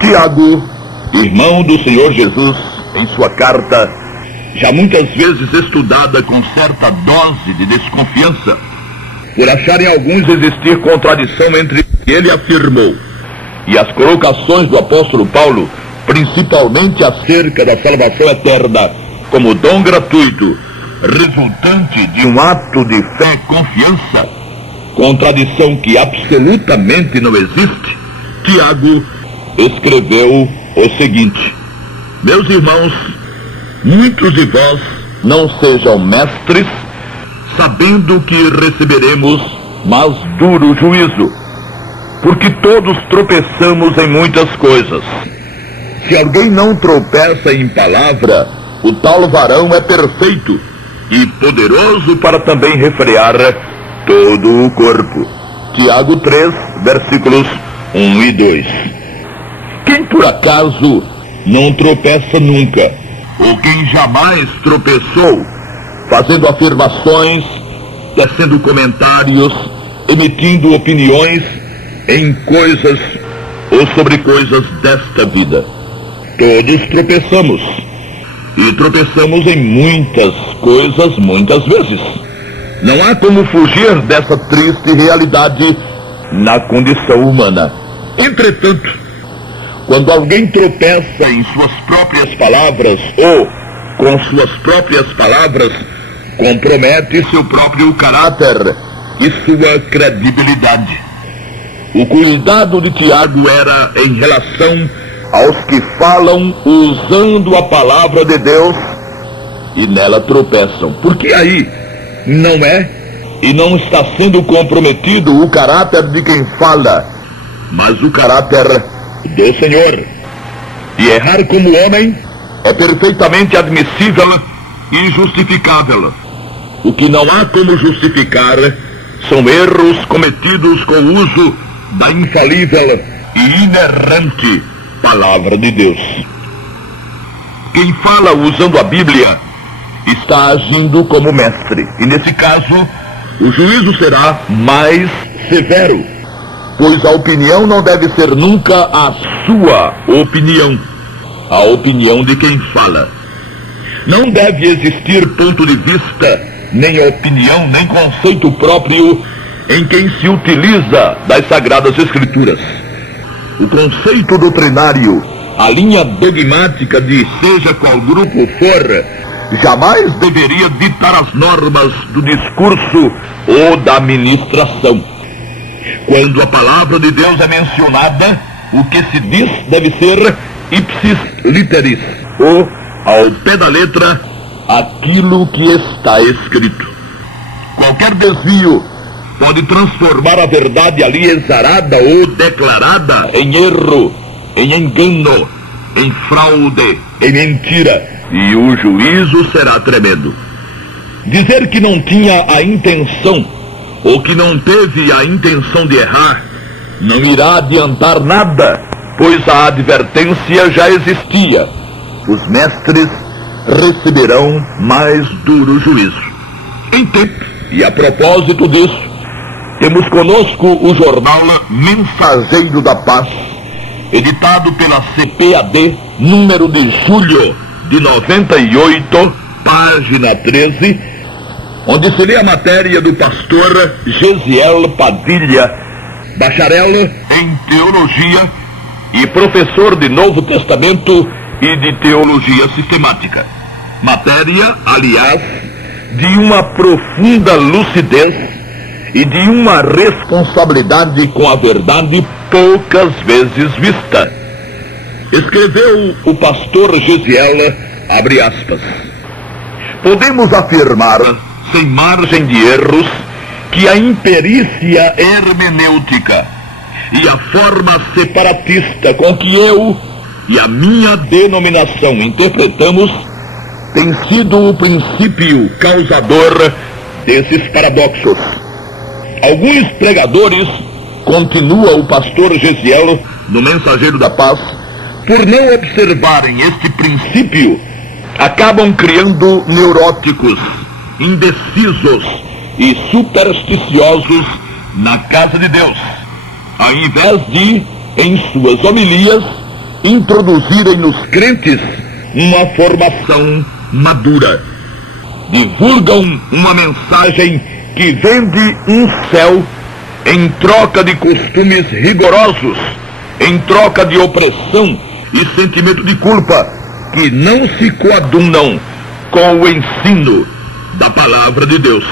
Tiago, irmão do Senhor Jesus, em sua carta, já muitas vezes estudada com certa dose de desconfiança, por acharem alguns existir contradição entre o que ele afirmou e as colocações do apóstolo Paulo, principalmente acerca da salvação eterna, como dom gratuito, resultante de um ato de fé e confiança, contradição que absolutamente não existe, Tiago escreveu o seguinte: meus irmãos, muitos de vós não sejam mestres, sabendo que receberemos mais duro juízo, porque todos tropeçamos em muitas coisas. Se alguém não tropeça em palavra, o tal varão é perfeito e poderoso para também refrear todo o corpo. Tiago 3, versículos 1 e 2. Quem por acaso não tropeça nunca, ou quem jamais tropeçou, fazendo afirmações, tecendo comentários, emitindo opiniões em coisas ou sobre coisas desta vida? Todos tropeçamos, e tropeçamos em muitas coisas, muitas vezes. Não há como fugir dessa triste realidade na condição humana. Entretanto, quando alguém tropeça em suas próprias palavras ou com suas próprias palavras, compromete seu próprio caráter e sua credibilidade. O cuidado de Tiago era em relação aos que falam usando a palavra de Deus e nela tropeçam, porque aí não é e não está sendo comprometido o caráter de quem fala, mas o caráter do Senhor. E errar como homem é perfeitamente admissível e justificável. O que não há como justificar são erros cometidos com o uso da infalível e inerrante palavra de Deus. Quem fala usando a Bíblia está agindo como mestre, e nesse caso o juízo será mais severo, pois a opinião não deve ser nunca a sua opinião, a opinião de quem fala. Não deve existir ponto de vista, nem opinião, nem conceito próprio em quem se utiliza das Sagradas Escrituras. O conceito doutrinário, a linha dogmática de seja qual grupo for, jamais deveria ditar as normas do discurso ou da ministração. Quando a palavra de Deus é mencionada, o que se diz deve ser ipsis literis, ou, ao pé da letra, aquilo que está escrito. Qualquer desvio pode transformar a verdade ali exarada ou declarada em erro, em engano, em fraude, em mentira, e o juízo será tremendo. Dizer que não tinha a intenção, ou que não teve a intenção de errar, não irá adiantar nada, pois a advertência já existia. Os mestres receberão mais duro juízo. Em tempo, e a propósito disso, temos conosco o jornal Mensageiro da Paz, editado pela CPAD, número de julho de 98, página 13, onde se lê a matéria do pastor Gesiel Padilha, bacharel em teologia e professor de Novo Testamento e de teologia sistemática. Matéria, aliás, de uma profunda lucidez e de uma responsabilidade com a verdade poucas vezes vista. Escreveu o pastor Gesiel, abre aspas: podemos afirmar, sem margem de erros, que a imperícia hermenêutica e a forma separatista com que eu e a minha denominação interpretamos tem sido o princípio causador desses paradoxos. Alguns pregadores, continua o pastor Gesiel no Mensageiro da Paz, por não observarem este princípio, acabam criando neuróticos, indecisos e supersticiosos na casa de Deus, ao invés de, em suas homilias, introduzirem nos crentes uma formação madura. Divulgam uma mensagem que vende um céu em troca de costumes rigorosos, em troca de opressão e sentimento de culpa, que não se coadunam com o ensino da palavra de Deus.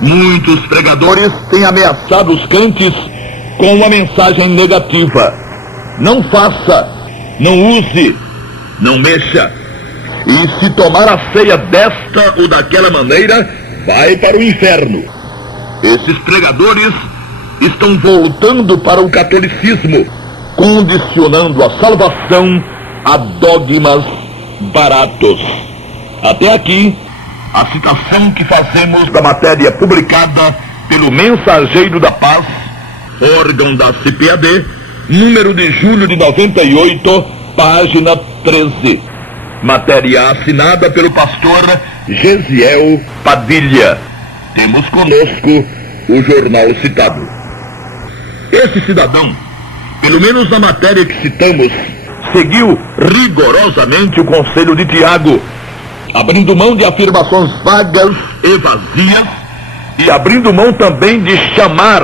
Muitos pregadores têm ameaçado os crentes com uma mensagem negativa: não faça, não use, não mexa. E se tomar a ceia desta ou daquela maneira, vai para o inferno. Esses pregadores estão voltando para o catolicismo, condicionando a salvação a dogmas baratos. Até aqui, a citação que fazemos da matéria publicada pelo Mensageiro da Paz, órgão da CPAD, número de julho de 98, página 13. Matéria assinada pelo pastor Gesiel Padilha. Temos conosco o jornal citado. Esse cidadão, pelo menos na matéria que citamos, seguiu rigorosamente o conselho de Tiago, abrindo mão de afirmações vagas e vazias e abrindo mão também de chamar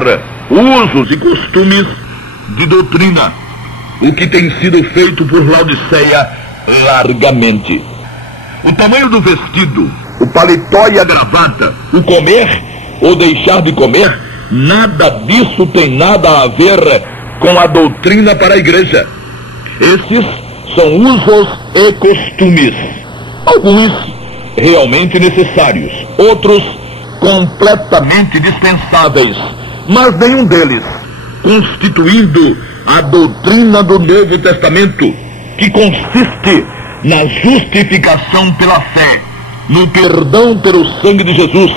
usos e costumes de doutrina, o que tem sido feito por Laodiceia largamente. O tamanho do vestido, o paletó e a gravata, o comer ou deixar de comer, nada disso tem nada a ver com a doutrina para a igreja. Esses são usos e costumes, alguns realmente necessários, outros completamente dispensáveis, mas nenhum deles constituindo a doutrina do Novo Testamento, que consiste na justificação pela fé, no perdão pelo sangue de Jesus,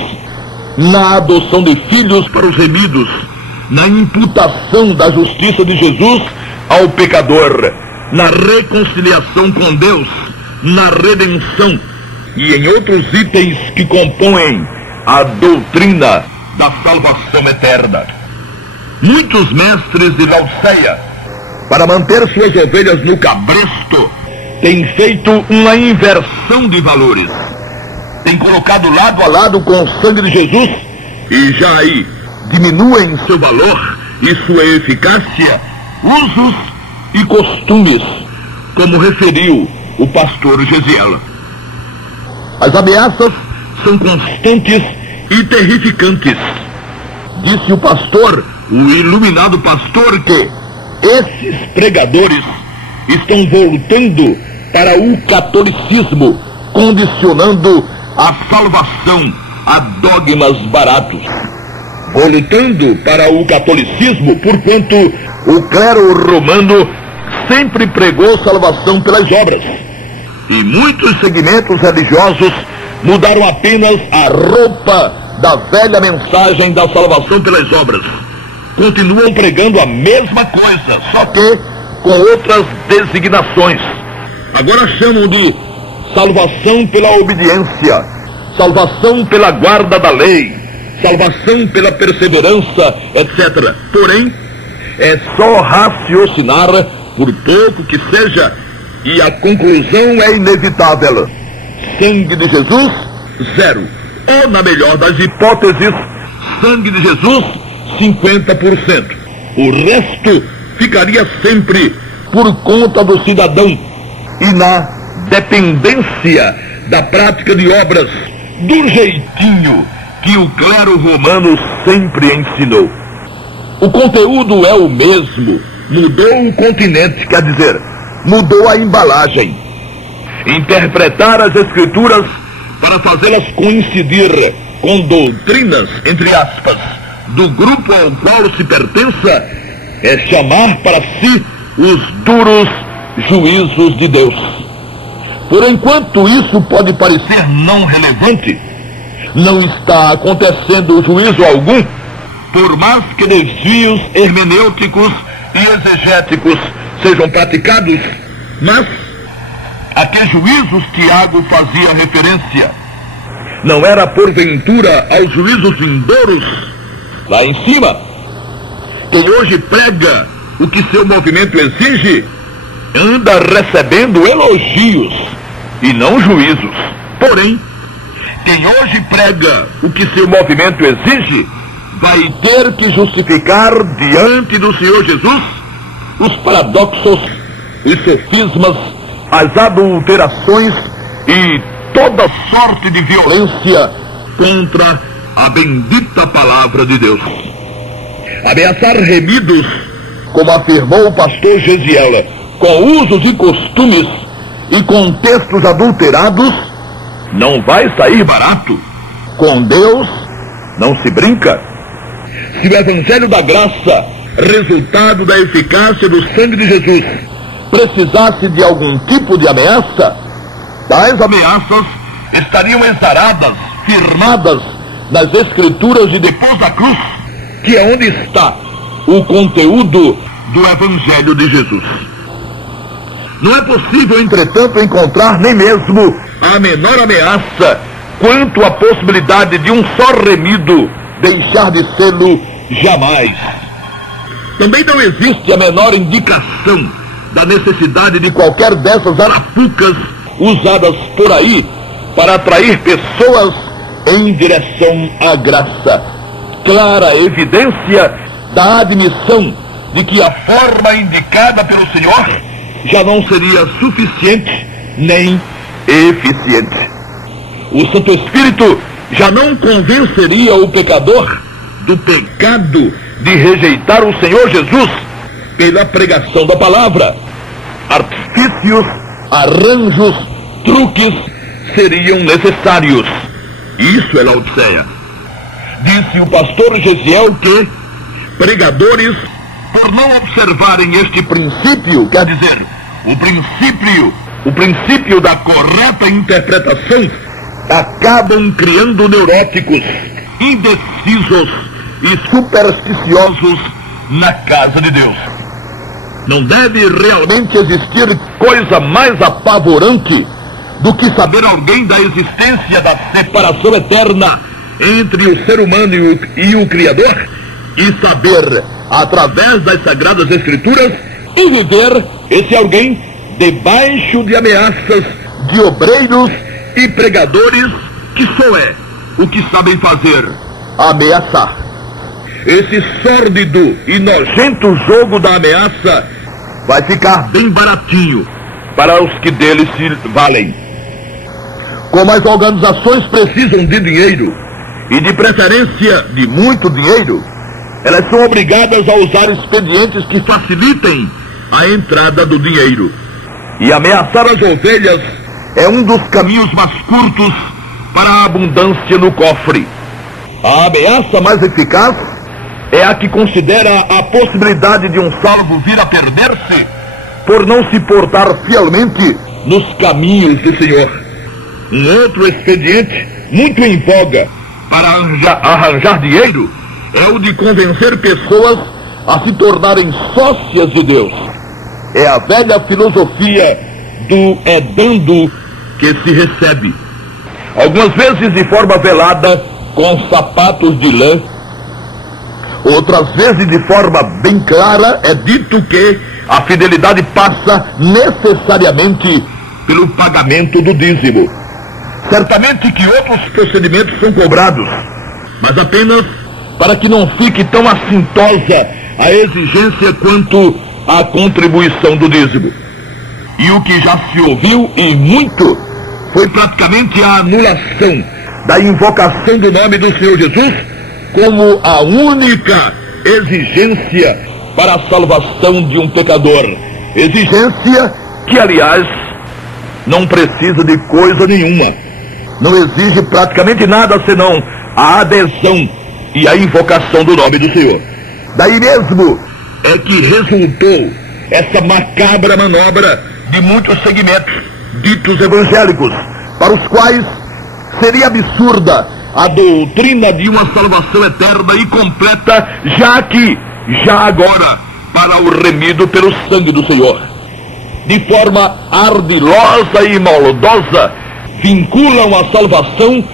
na adoção de filhos para os remidos, na imputação da justiça de Jesus ao pecador, na reconciliação com Deus, na redenção e em outros itens que compõem a doutrina da salvação eterna. Muitos mestres de Laodiceia, para manter suas ovelhas no cabresto, têm feito uma inversão de valores. Têm colocado lado a lado com o sangue de Jesus e já aí diminuem seu valor e sua eficácia usos e costumes, como referiu o pastor Gesiel. As ameaças são constantes e terrificantes. Disse o pastor, o iluminado pastor, que esses pregadores estão voltando para o catolicismo, condicionando a salvação a dogmas baratos. Voltando para o catolicismo, porquanto o clero romano sempre pregou salvação pelas obras. E muitos segmentos religiosos mudaram apenas a roupa da velha mensagem da salvação pelas obras. Continuam pregando a mesma coisa, só que com outras designações. Agora chamam de salvação pela obediência, salvação pela guarda da lei, salvação pela perseverança, etc. Porém, é só raciocinar, por pouco que seja, e a conclusão é inevitável. Sangue de Jesus, zero. Ou, na melhor das hipóteses, sangue de Jesus, 50%. O resto ficaria sempre por conta do cidadão e na dependência da prática de obras, do jeitinho que o clero romano sempre ensinou. O conteúdo é o mesmo, mudou o continente, quer dizer, mudou a embalagem. Interpretar as escrituras para fazê-las coincidir com doutrinas, entre aspas, do grupo ao qual se pertença, é chamar para si os duros juízos de Deus. Por enquanto isso pode parecer não relevante, não está acontecendo juízo algum, por mais que desvios hermenêuticos e exegéticos sejam praticados, mas a que juízos Tiago fazia referência? não era porventura aos juízos vindouros lá em cima? Quem hoje prega o que seu movimento exige, anda recebendo elogios e não juízos. Porém, quem hoje prega o que seu movimento exige, vai ter que justificar diante do Senhor Jesus os paradoxos, os sofismas, as adulterações e toda sorte de violência contra a bendita palavra de Deus. Ameaçar remidos, como afirmou o pastor Gesiel, com usos e costumes e com textos adulterados, não vai sair barato. Com Deus não se brinca. Se o Evangelho da Graça, resultado da eficácia do sangue de Jesus, precisasse de algum tipo de ameaça, tais ameaças estariam exaradas, firmadas nas Escrituras e depois da cruz, que é onde está o conteúdo do Evangelho de Jesus. Não é possível, entretanto, encontrar nem mesmo a menor ameaça quanto à possibilidade de um só remido deixar de sê-lo jamais. Também não existe a menor indicação da necessidade de qualquer dessas arapucas usadas por aí para atrair pessoas em direção à graça. Clara evidência da admissão de que a forma indicada pelo Senhor já não seria suficiente nem eficiente. O Santo Espírito já não convenceria o pecador do pecado de rejeitar o Senhor Jesus pela pregação da palavra. Artifícios, arranjos, truques seriam necessários. Isso é Laodiceia. Disse o pastor Gesiel que pregadores, por não observarem este princípio, quer dizer, o princípio da correta interpretação, acabam criando neuróticos, indecisos e supersticiosos na casa de Deus. Não deve realmente existir coisa mais apavorante do que saber alguém da existência da separação eterna entre o ser humano e o Criador, e saber, através das Sagradas Escrituras, e viver esse alguém debaixo de ameaças de obreiros e pregadores que só é o que sabem fazer: ameaçar. Esse sórdido e nojento jogo da ameaça vai ficar bem baratinho para os que dele se valem. Como as organizações precisam de dinheiro, e de preferência de muito dinheiro, elas são obrigadas a usar expedientes que facilitem a entrada do dinheiro. E ameaçar as ovelhas é um dos caminhos mais curtos para a abundância no cofre. A ameaça mais eficaz é a que considera a possibilidade de um salvo vir a perder-se por não se portar fielmente nos caminhos do Senhor. Um outro expediente muito em voga para arranjar dinheiro é o de convencer pessoas a se tornarem sócias de Deus. É a velha filosofia do é dando que se recebe. Algumas vezes de forma velada, com sapatos de lã. Outras vezes de forma bem clara, é dito que a fidelidade passa necessariamente pelo pagamento do dízimo. Certamente que outros procedimentos são cobrados, mas apenas para que não fique tão assintosa a exigência quanto a contribuição do dízimo. E o que já se ouviu, e muito, foi praticamente a anulação da invocação do nome do Senhor Jesus como a única exigência para a salvação de um pecador. Exigência que, aliás, não precisa de coisa nenhuma. Não exige praticamente nada senão a adesão e a invocação do nome do Senhor. Daí mesmo é que resultou essa macabra manobra de muitos segmentos ditos evangélicos, para os quais seria absurda a doutrina de uma salvação eterna e completa, já aqui, já agora, para o remido pelo sangue do Senhor. De forma ardilosa e maldosa, vinculam a salvação